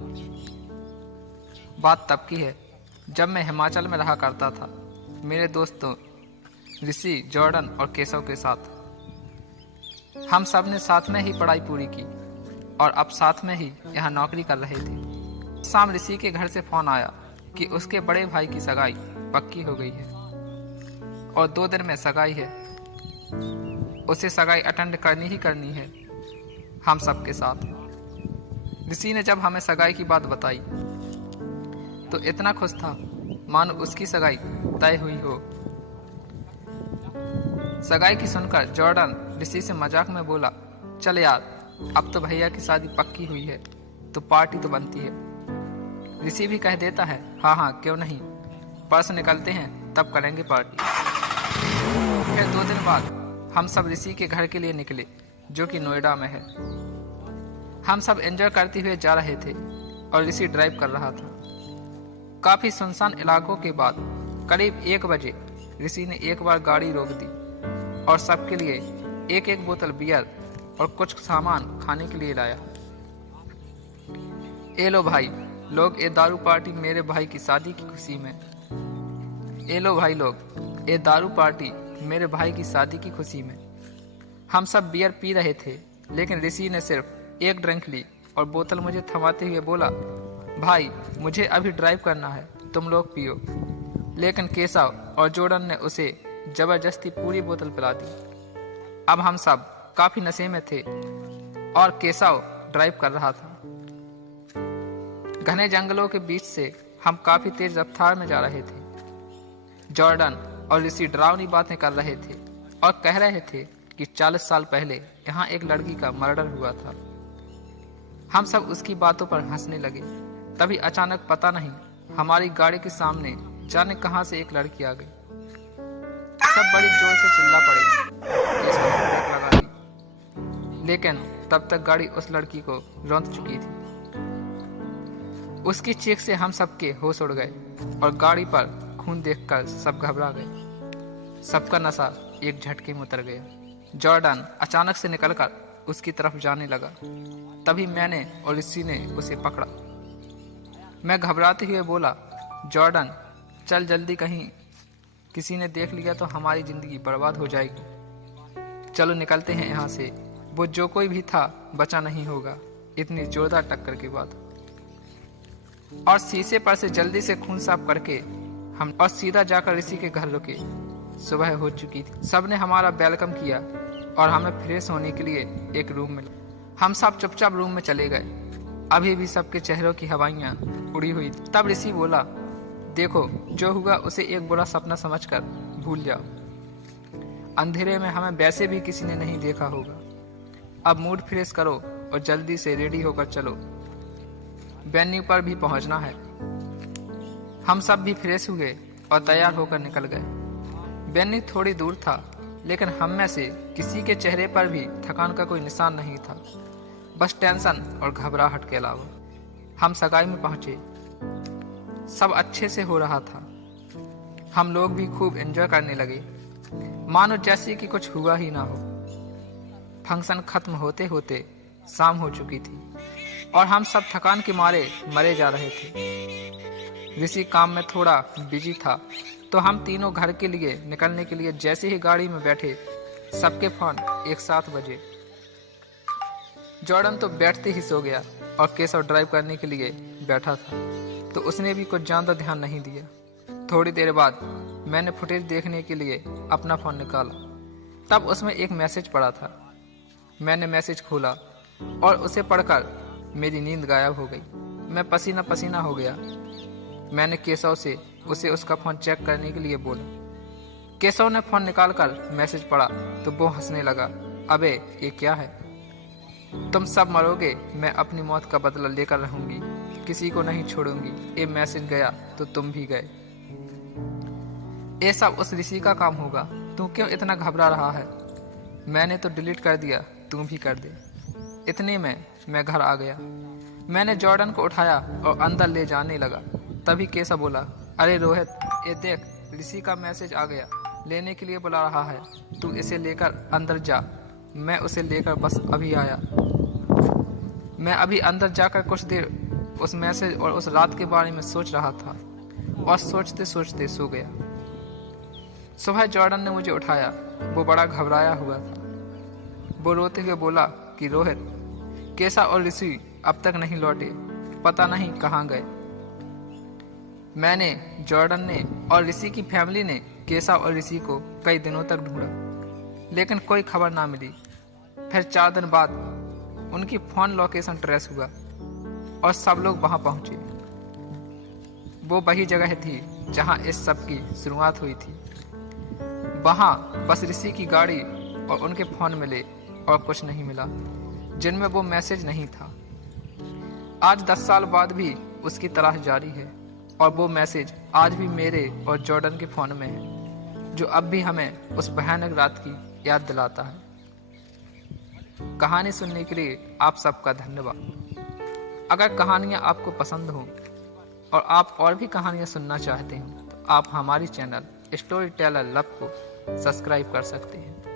बात तब की है जब मैं हिमाचल में रहा करता था मेरे दोस्तों ऋषि, जॉर्डन और केशव के साथ। हम सब ने साथ में ही पढ़ाई पूरी की और अब साथ में ही यहाँ नौकरी कर रहे थे। शाम ऋषि के घर से फोन आया कि उसके बड़े भाई की सगाई पक्की हो गई है और 2 दिन में सगाई है। उसे सगाई अटेंड करनी ही करनी है हम सब के साथ। ऋषि ने जब हमें सगाई की बात बताई तो इतना खुश था मानो उसकी सगाई तय हुई हो। सगाई की सुनकर जॉर्डन ऋषि से मजाक में बोला, चल यार, अब तो भैया की शादी पक्की हुई है तो पार्टी तो बनती है। ऋषि भी कह देता है, हाँ हाँ क्यों नहीं, परसों निकलते हैं तब करेंगे पार्टी। फिर 2 दिन बाद हम सब ऋषि के घर के लिए निकले जो कि नोएडा में है। हम सब एंजॉय करते हुए जा रहे थे और ऋषि ड्राइव कर रहा था। काफी सुनसान इलाकों के बाद करीब 1 बजे ऋषि ने एक बार गाड़ी रोक दी और सबके लिए एक एक बोतल बियर और कुछ सामान खाने के लिए लाया। ए लो भाई लोग, ये दारू पार्टी मेरे भाई की शादी की खुशी में। ए लो भाई लोग, ये दारू पार्टी मेरे भाई की शादी की खुशी में। हम सब बियर पी रहे थे लेकिन ऋषि ने सिर्फ एक ड्रिंक ली और बोतल मुझे थमाते हुए बोला, भाई मुझे अभी ड्राइव करना है, तुम लोग पियो। लेकिन केशव और जॉर्डन ने उसे जबरदस्ती पूरी बोतल पिला दी। अब हम सब काफी नशे में थे और केशव ड्राइव कर रहा था। घने जंगलों के बीच से हम काफी तेज रफ्तार में जा रहे थे। जॉर्डन और ऋषि डरावनी बातें कर रहे थे और कह रहे थे कि 40 साल पहले यहाँ एक लड़की का मर्डर हुआ था। हम सब उसकी बातों पर हंसने लगे। तभी अचानक पता नहीं हमारी गाड़ी के सामने जाने कहां से एक लड़की आ गई। सब बड़ी जोर से चिल्ला पड़े। केशव ने ब्रेक लगा दी लेकिन तब तक गाड़ी उस लड़की को रौंद चुकी थी। उसकी चीख से हम सबके होश उड़ गए और गाड़ी पर खून देखकर सब घबरा गए। सबका नशा एक झटके में उतर गया। जॉर्डन अचानक से निकलकर उसकी तरफ जाने लगा। तभी मैंने और ऋषि ने उसे पकड़ा। मैं घबराते हुए बोला, जॉर्डन चल जल्दी, कहीं किसी ने देख लिया तो हमारी जिंदगी बर्बाद हो जाएगी। चलो निकलते हैं यहाँ से। वो जो कोई भी था बचा नहीं होगा इतनी जोरदार टक्कर के बाद। और शीशे पर से जल्दी से खून साफ करके हम और सीधा जाकर ऋषि के घर रुके। सुबह हो चुकी थी। सबने हमारा वेलकम किया और हमें फ्रेश होने के लिए एक रूम मिला। हम सब चुपचाप रूम में चले गए। अभी भी सबके चेहरों की हवाइयां उड़ी हुई थी। तब ऋषि बोला, देखो जो हुआ उसे एक बुरा सपना समझकर भूल जाओ। अंधेरे में हमें वैसे भी किसी ने नहीं देखा होगा। अब मूड फ्रेश करो और जल्दी से रेडी होकर चलो, वेन्यू पर भी पहुंचना है। हम सब भी फ्रेश हुए और तैयार होकर निकल गए। वेन्यू थोड़ी दूर था लेकिन हम में से किसी के चेहरे पर भी थकान का कोई निशान नहीं था, बस टेंशन और घबराहट के अलावा। हम सगाई में पहुंचे। सब अच्छे से हो रहा था। हम लोग भी खूब एंजॉय करने लगे मानो जैसे कि कुछ हुआ ही ना हो। फंक्शन खत्म होते होते शाम हो चुकी थी और हम सब थकान के मारे मरे जा रहे थे। ऋषि काम में थोड़ा बिजी था तो हम तीनों घर के लिए निकलने के लिए जैसे ही गाड़ी में बैठे सबके फोन एक साथ बजे। जॉर्डन तो बैठते ही सो गया और केशव ड्राइव करने के लिए बैठा था तो उसने भी कुछ ज्यादा ध्यान नहीं दिया। थोड़ी देर बाद मैंने फुटेज देखने के लिए अपना फोन निकाला। तब उसमें एक मैसेज पड़ा था। मैंने मैसेज खोला और उसे पढ़कर मेरी नींद गायब हो गई। मैं पसीना पसीना हो गया। मैंने केशव से उसे उसका फोन चेक करने के लिए बोला। केशव ने फोन निकालकर मैसेज पढ़ा तो वो हंसने लगा, अबे ये क्या है? तुम सब मरोगे, मैं अपनी मौत का बदला लेकर रहूंगी, किसी को नहीं छोड़ूंगी। ये मैसेज गया तो तुम भी गए। ये सब उस ऋषि का काम होगा। तू क्यों इतना घबरा रहा है? मैंने तो डिलीट कर दिया, तुम भी कर दे। इतने में मैं घर आ गया। मैंने जॉर्डन को उठाया और अंदर ले जाने लगा। तभी केशव बोला, अरे रोहित, ये देख ऋषि का मैसेज आ गया, लेने के लिए बुला रहा है, तू इसे लेकर अंदर जा। मैं उसे लेकर बस अभी आया। मैं अभी अंदर जाकर कुछ देर उस मैसेज और उस रात के बारे में सोच रहा था और सोचते सोचते सो गया। सुबह जॉर्डन ने मुझे उठाया। वो बड़ा घबराया हुआ था। वो रोते हुए बोला कि रोहित, केसा और ऋषि अब तक नहीं लौटे, पता नहीं कहाँ गए। मैंने, जॉर्डन ने और ऋषि की फैमिली ने केसा और ऋषि को कई दिनों तक ढूंढा, लेकिन कोई खबर ना मिली। फिर 4 दिन बाद उनकी फोन लोकेशन ट्रेस हुआ और सब लोग वहां पहुंचे। वो वही जगह थी जहां इस सब की शुरुआत हुई थी। वहां बस ऋषि की गाड़ी और उनके फोन मिले और कुछ नहीं मिला, जिनमें वो मैसेज नहीं था। आज 10 साल बाद भी उसकी तलाश जारी है और वो मैसेज आज भी मेरे और जॉर्डन के फोन में है, जो अब भी हमें उस भयानक रात की याद दिलाता है। कहानी सुनने के लिए आप सबका धन्यवाद। अगर कहानियाँ आपको पसंद हो और आप और भी कहानियाँ सुनना चाहते हो तो आप हमारी चैनल स्टोरी टेलर लव को सब्सक्राइब कर सकते हैं।